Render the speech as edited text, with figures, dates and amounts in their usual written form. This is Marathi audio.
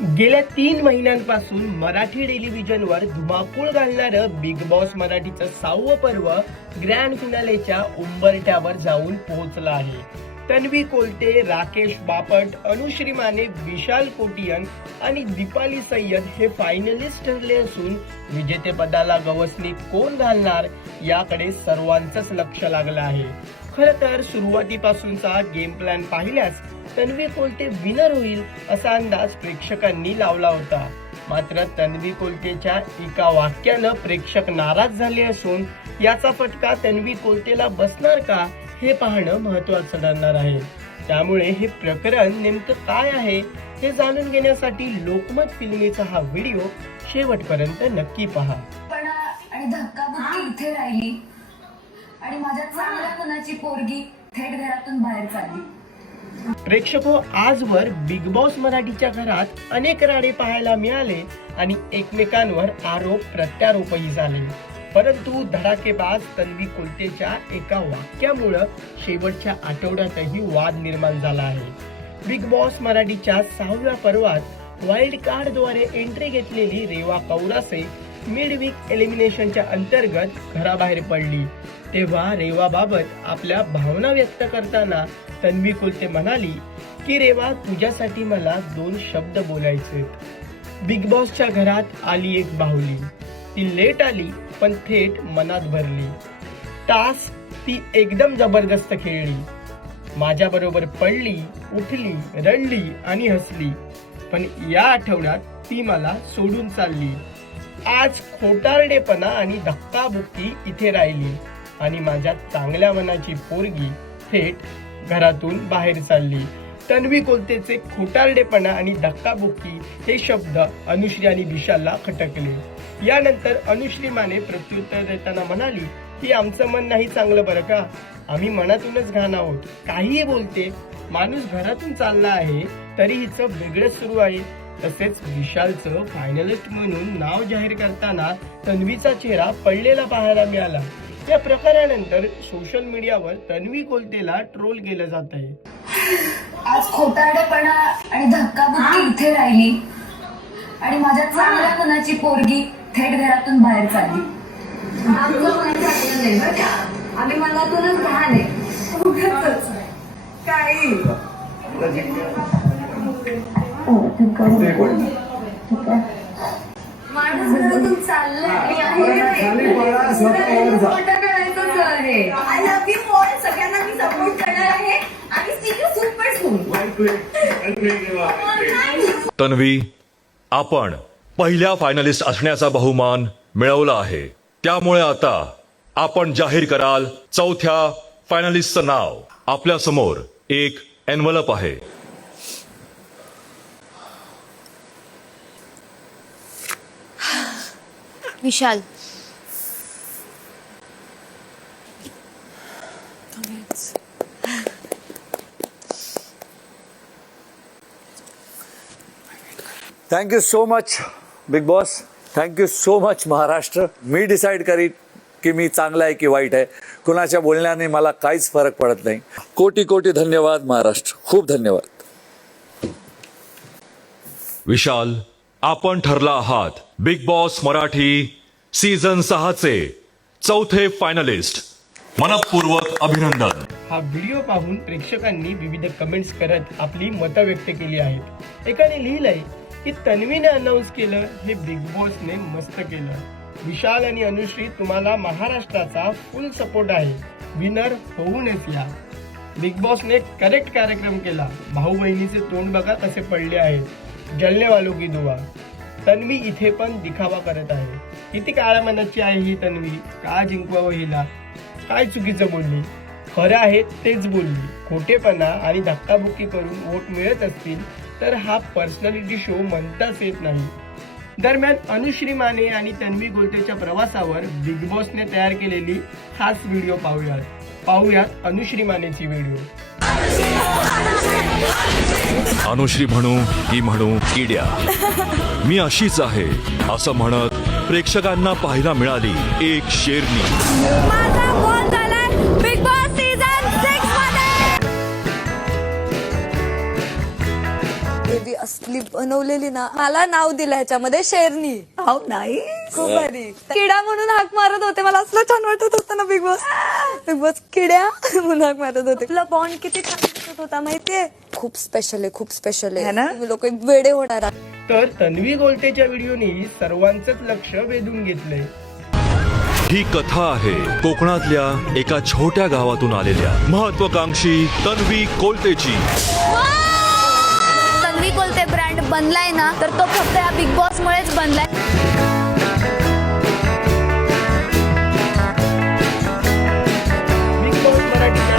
गेल्या 3 महिन्यांपासून मराठी टेलिव्हिजनवर धुमाकूळ घालणारं बिग बॉस मराठीचं 6वं पर्व ग्रँड फिनालेच्या उंबरठ्यावर जाऊन पोहोचलं आहे. तन्वी कोलते, राकेश बापट, अनुश्री माने, विशाल कोटियन आणि दीपाली सय्यद हे फायनलिस्ट ठरले असून विजेतेपदाला गवसणी कोण घालणार याकडे सर्वांचंच लक्ष लागलं आहे. खरं तर सुरुवातीपासूनचा गेम प्लॅन पाहिल्यास तन्वी कोलते विनर होईल असा अंदाज प्रेक्षकांनी लावला होता. मात्र तन्वी कोलतेच्या एका वाक्यानं प्रेक्षक नाराज झाले असून याचा फटका तन्वी कोलतेला बसणार का हे पाहणं महत्त्वाचं ठरणार आहे. त्यामुळे हे प्रकरण नेमकं काय आहे हे जाणून घेण्यासाठी लोकमत फिल्मीचा हा व्हिडिओ शेवटपर्यंत नक्की पहा. आणि धक्काबुक्की इथे राहिली आणि माझ्या चांगल्या मनाची पोरगी थेट घरातून बाहेर चालली. प्रेक्षको, आजवर बिग बॉस मराठीच्या घरात अनेक राडे पाहायला मिळाले आणि एकमेकांवर आरोप प्रत्यारोपही झाले. परंतु धडाकेबाज तन्वी कोलतेच्या एका वाक्यामुळे शेवटच्या आठवड्यातही वाद निर्माण झाला आहे. बिग बॉस मराठीच्या 6व्या पर्वात वाईल्ड कार्डद्वारे एंट्री घेतलेली रेवा कौरासे मिडवीक एलिमिनेशनच्या अंतर्गत घराबाहेर पडली. तेव्हा रेवाबाबत आपल्या भावना व्यक्त करताना तन्वी कोलते म्हणाली की रेवा, तुझ्यासाठी मला 2 शब्द बोलायचे. बिग बॉसच्या घरात आली एक बाहुली, ती लेट आली पण थेट मनात भरली. टास्क ती एकदम जबरदस्त खेळली, माझ्या बरोबर पडली, उठली, रडली आणि हसली. पण या आठवड्यात ती मला सोडून चालली. आज खोटारडेपणा आणि धक्काबुक्की इथे राहिली आणि माझ्या चांगल्या मनाची पोरगी थेट घरातून बाहेर चालली. तन्वी कोलतेचे खोटारडेपणा आणि धक्काबुक्की हे शब्द अनुश्री आणि विशालला खटकले. यानंतर अनुश्री माने प्रत्युत्तर देताना म्हणाली की आमचं मन नाही चांगलं बरं का, आम्ही मनातूनच घाण आहोत. काहीही बोलते, माणूस घरातून चालला आहे तरी हिचं वेगळंच सुरू आहे. तसेच विशालचं फायनलिस्ट म्हणून नाव जाहीर करताना तन्वीचा चेहरा पडलेला पाहायला मिळाला. या प्रकारानंतर सोशल मीडियावर तन्वी कोलतेला ट्रोल केलं जात आहे. आज खोटारडेपणा आणि धक्काबुक्की इथे राहिली आणि माझ्या चांगल्या मनाची पोरगी थेट घरातून बाहेर चालली. आमचं मन चांगलं नाही बरं का, आम्ही मनातूनच घाण आहे. काही माणूस घरातून चाललाय सगळ्यांना मी सपोर्ट करणार आहे आणि सुपर तन्वी, आपण पहिल्या फायनलिस्ट असण्याचा बहुमान मिळवला आहे. त्यामुळे आता आपण जाहीर कराल 4थ्या फायनलिस्टचं नाव. आपल्या समोर एक एनव्हलप आहे. Vishal, thank you so much big boss, thank you so much Maharashtra. मी डिसाईड करीन की मी चांगला आहे की वाईट आहे. कुणाच्या बोलण्याने मला काहीच फरक पडत नाही. कोटी कोटी धन्यवाद महाराष्ट्र, खूप धन्यवाद. विशाल, आपण ठरला आहात बिग बॉस मराठी सीझन 6चे 4थे फायनलिस्ट. मनपूर्वक अभिनंदन. हा व्हिडिओ पाहून प्रेक्षकांनी विविध कमेंट्स करत आपली मतं व्यक्त केली आहेत. एकाने लिहिलंय की तन्वीने अनाऊन्स केलं हे बिग बॉसने मस्त केलं. विशाल आणि अनुश्री, तुम्हाला महाराष्ट्राचा फुल सपोर्ट आहे. विनर होऊनच या. बिग बॉसने करेक्ट कार्यक्रम केला. भाऊ बहिणीचे तोंड बघा कसे पडले आहेत. जलने वालो की दुआ. तन्वी इथे पण दिखावा करत आहे. किती काळ्या मनाची आहे ही तन्वी. का जिंकवावं हिला. काय चुकीचं बोलली. खरं आहे तेच बोलली. खोटेपणा आणि धक्काबुक्की करून वोट मिळत असतील तर हा पर्सनॅलिटी शो म्हणताच येत नाही. दरम्यान अनुश्री माने आणि तन्वी कोलतेच्या प्रवासावर बिग बॉसने तयार केलेली खास व्हिडिओ पाहूयात अनुश्री मानेची व्हिडिओ. अनुश्री म्हणू की म्हणू किड्या, मी अशीच आहे असं म्हणत प्रेक्षकांना पाहायला मिळाली एक शेरनी. बिग बॉस सीझन 6 मध्ये असली बनवलेली ना, मला नाव दिलं ह्याच्यामध्ये शेरनी. हाव नाही खूप भारी. किड्या म्हणून हाक मारत होते, मला असलं छान वाटत होतं ना बिग बॉस किड्या म्हणून हाक मारत होते. तुला बॉन्ड किती छान वाटत होता माहितीये. खूप स्पेशल आहे, खूप स्पेशल है आहे ना? तुम्ही लोक वेडे होणार आहात. तर तन्वी गोलतेच्या व्हिडिओनी सर्वांचंच लक्ष वेधून घेतलंय. ही कथा आहे कोकणातल्या एका छोट्या गावातून आलेल्या महत्वाकांक्षी तन्वी कोलतेची. तन्वी कोलते ब्रँड बनलाय ना, तर तो फक्त या बिग बॉस मुळेच बनलाय. बिग बॉस मराठीच्या